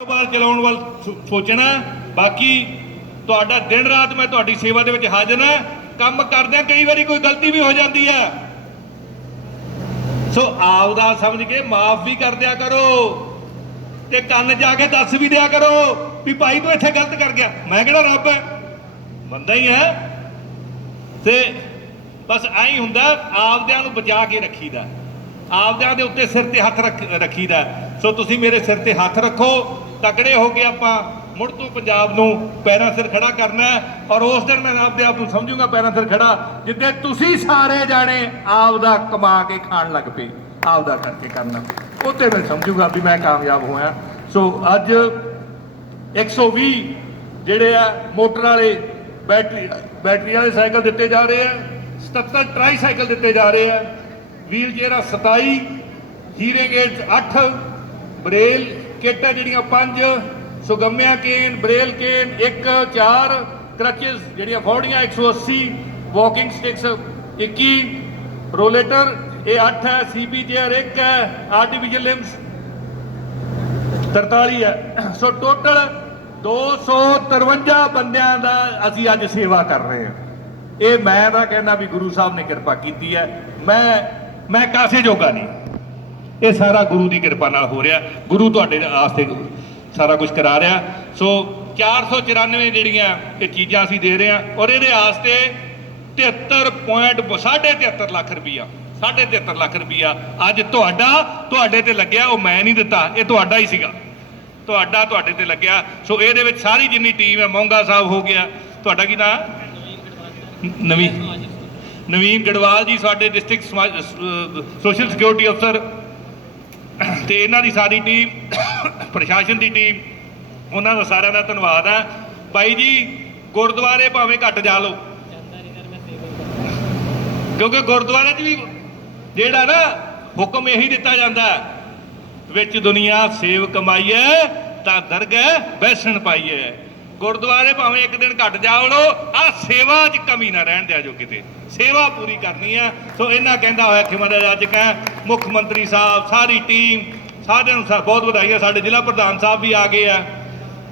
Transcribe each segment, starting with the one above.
ਕਾਰੋਬਾਰ ਚਲਾਉਣ ਵੱਲ ਸੋਚਣਾ ਬਾਕੀ ਤੁਹਾਡਾ ਦਿਨ ਰਾਤ ਮੈਂ ਤੁਹਾਡੀ ਸੇਵਾ ਦੇ ਵਿੱਚ ਹਾਜ਼ਰ ਹਾਂ। ਕੰਮ ਕਰਦਿਆਂ ਕਈ ਵਾਰੀ ਕੋਈ ਗਲਤੀ ਵੀ ਹੋ ਜਾਂਦੀ ਹੈ। ਸੋ ਆਪਦਾ ਸਮਝ ਕੇ ਮਾਫ ਵੀ ਕਰ ਦਿਆ ਕਰੋ ਤੇ ਕੰਨ ਜਾ ਕੇ ਦੱਸ ਵੀ ਦਿਆ ਕਰੋ ਵੀ ਭਾਈ ਤੂੰ ਇੱਥੇ ਗਲਤ ਕਰ ਗਿਆ। ਮੈਂ ਕਿਹੜਾ ਰੱਬ ਹੈ? ਬੰਦਾ ਹੀ ਹੈ। ਤੇ ਬਸ ਐਂ ਹੁੰਦਾ, ਆਪਦਿਆਂ ਨੂੰ ਬਚਾ ਕੇ ਰੱਖੀਦਾ। ਆਪਦਿਆਂ ਦੇ ਉੱਤੇ ਸਿਰ ਤੇ ਹੱਥ ਰੱਖ, ਰੱਖੀਦਾ। ਸੋ ਤੁਸੀਂ ਮੇਰੇ ਸਿਰ ਤੇ ਹੱਥ ਰੱਖੋ। ਤਕੜੇ ਹੋ ਕੇ ਆਪਾਂ ਮੁੜ ਤੋਂ ਪੰਜਾਬ ਨੂੰ ਪੈਰਾਂ ਸਿਰ ਖੜਾ ਕਰਨਾ ਔਰ ਉਸ ਦਿਨ ਮੈਂ ਆਪਦੇ ਆਪ ਨੂੰ ਸਮਝੂਗਾ ਪੈਰਾਂ ਸਿਰ ਖੜਾ, ਜਿੱਦੇ ਤੁਸੀਂ ਸਾਰੇ ਜਾਣੇ ਆਪਦਾ ਕਮਾ ਕੇ ਖਾਣ ਲੱਗ ਪਏ, ਆਪਦਾ ਕਰਕੇ ਕਰਨਾ ਉੱਤੇ ਮੈਂ ਸਮਝੂਗਾ ਵੀ ਮੈਂ ਕਾਮਯਾਬ ਹੋਇਆ। ਸੋ ਅੱਜ 120 ਜਿਹੜੇ ਆ ਮੋਟਰ ਵਾਲੇ ਬੈਟਰੀ ਬੈਟਰੀ ਵਾਲੇ ਸਾਈਕਲ ਦਿੱਤੇ ਜਾ ਰਹੇ ਆ 77 ਟਰਾਈ ਸਾਈਕਲ ਦਿੱਤੇ ਜਾ ਰਹੇ ਆ। ਵੀਲ ਚੇਅਰਾਂ 27 ਹੀਰੇ ਗੇਟ 8 ਬਰੇਲ ਕਿੱਟਾਂ ਜਿਹੜੀਆਂ ਪੰਜ ਸੁਗਮਿਆ ਕੇਨ, ਬਰੇਲ ਕੇਨ 1 4 ਕਰਚਸ ਜਿਹੜੀਆਂ ਫੌੜੀਆਂ 180 ਵਾਕਿੰਗ ਸਟਿਕਸ 21 ਰੋਲੇਟਰ, ਇਹ 8 ਹੈ ਸੀਪੀ 1 ਹੈ ਆਰਟੀਫੀਸ਼ੀਅਲ ਲਿੰਬਸ 43 ਹੈ। ਸੋ ਟੋਟਲ 253 ਬੰਦਿਆਂ ਦਾ ਅਸੀਂ ਅੱਜ ਸੇਵਾ ਕਰ ਰਹੇ ਹਾਂ। ਇਹ ਮੈਂ ਤਾਂ ਕਹਿੰਦਾ ਵੀ ਗੁਰੂ ਸਾਹਿਬ ਨੇ ਕਿਰਪਾ ਕੀਤੀ ਹੈ। ਮੈਂ ਮੈਂ ਕਾਸੇ ਜੋਗਾ ਨਹੀਂ। ਇਹ ਸਾਰਾ ਗੁਰੂ ਦੀ ਕਿਰਪਾ ਨਾਲ ਹੋ ਰਿਹਾ। ਗੁਰੂ ਤੁਹਾਡੇ ਆਸਤੇ ਸਾਰਾ ਕੁਝ ਕਰਾ ਰਿਹਾ। ਸੋ 494 ਜਿਹੜੀਆਂ ਇਹ ਚੀਜ਼ਾਂ ਅਸੀਂ ਦੇ ਰਹੇ ਹਾਂ ਔਰ ਇਹਦੇ ਆਸਤੇ 73 ਪੁਆਇੰਟ 73 ਲੱਖ ਰੁਪਈਆ 73 ਲੱਖ ਰੁਪਈਆ ਅੱਜ ਤੁਹਾਡਾ, ਤੁਹਾਡੇ ਤੇ ਲੱਗਿਆ, ਉਹ ਮੈਂ ਨਹੀਂ ਦਿੱਤਾ, ਇਹ ਤੁਹਾਡਾ ਹੀ ਸੀਗਾ। ਤੁਹਾਡਾ ਤੁਹਾਡੇ ਤੇ ਲੱਗਿਆ। ਸੋ ਇਹਦੇ ਵਿੱਚ ਸਾਰੀ ਜਿੰਨੀ ਟੀਮ ਹੈ, ਮੋਂਗਾ ਸਾਹਿਬ ਹੋ ਗਿਆ। ਤੁਹਾਡਾ ਕੀ ਨਾਮ ਨਵੀਨ ਨਵੀਨ ਗੜਵਾਲ ਜੀ, ਸਾਡੇ ਡਿਸਟ੍ਰਿਕਟ ਸੋਸ਼ਲ ਸਿਕਿਉਰਿਟੀ ਅਫਸਰ। ਤੇ ਇਹਨਾਂ ਦੀ ਸਾਰੀ ਟੀਮ ਪ੍ਰਸ਼ਾਸਨ ਦੀ ਟੀਮ ਉਹਨਾਂ ਦਾ ਸਾਰਿਆਂ ਦਾ ਧੰਨਵਾਦ ਹੈ। ਭਾਈ ਜੀ, ਗੁਰਦੁਆਰੇ ਭਾਵੇਂ ਘੱਟ ਜਾ ਲਓ। ਕਿਉਂਕਿ ਗੁਰਦੁਆਰੇ 'ਚ ਵੀ ਜਿਹੜਾ ਨਾ ਹੁਕਮ ਇਹੀ ਦਿੱਤਾ ਜਾਂਦਾ ਵਿੱਚ ਦੁਨੀਆ ਸੇਵ ਕਮਾਈਏ ਤਾਂ ਦਰਗਹਿ ਬੈਸਣ ਪਾਈਏ ਗੁਰਦੁਆਰੇ ਭਾਵੇਂ ਇੱਕ ਦਿਨ ਘੱਟ ਜਾਵੜੋ ਆ ਸੇਵਾ 'ਚ ਕਮੀ ਨਾ ਰਹਿਣ ਦਿਆ ਜੋ ਕਿਤੇ। ਸੇਵਾ ਪੂਰੀ ਕਰਨੀ ਆ, ਸੋ ਇਹਨਾਂ ਕਹਿੰਦਾ ਹੋਇਆ ਕਿ ਦਾ ਅੱਜ ਕਹਿ ਮੁੱਖ ਮੰਤਰੀ ਸਾਹਿਬ, ਸਾਰੀ ਟੀਮ, ਸਾਰਿਆਂ ਨੂੰ ਸਾ- ਬਹੁਤ ਵਧਾਈਆਂ ਸਾਡੇ ਜ਼ਿਲ੍ਹਾ ਪ੍ਰਧਾਨ ਸਾਹਿਬ ਵੀ ਆ ਗਏ ਆ,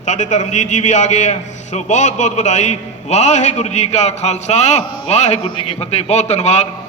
ਸਾਡੇ ਧਰਮਜੀਤ ਜੀ ਵੀ ਆ ਗਏ ਆ, ਸੋ ਬਹੁਤ ਬਹੁਤ ਵਧਾਈ। ਵਾਹਿਗੁਰੂ ਜੀ ਕਾ ਖਾਲਸਾ, ਵਾਹਿਗੁਰੂ ਜੀ ਕੀ ਫਤਿਹ, ਬਹੁਤ ਧੰਨਵਾਦ।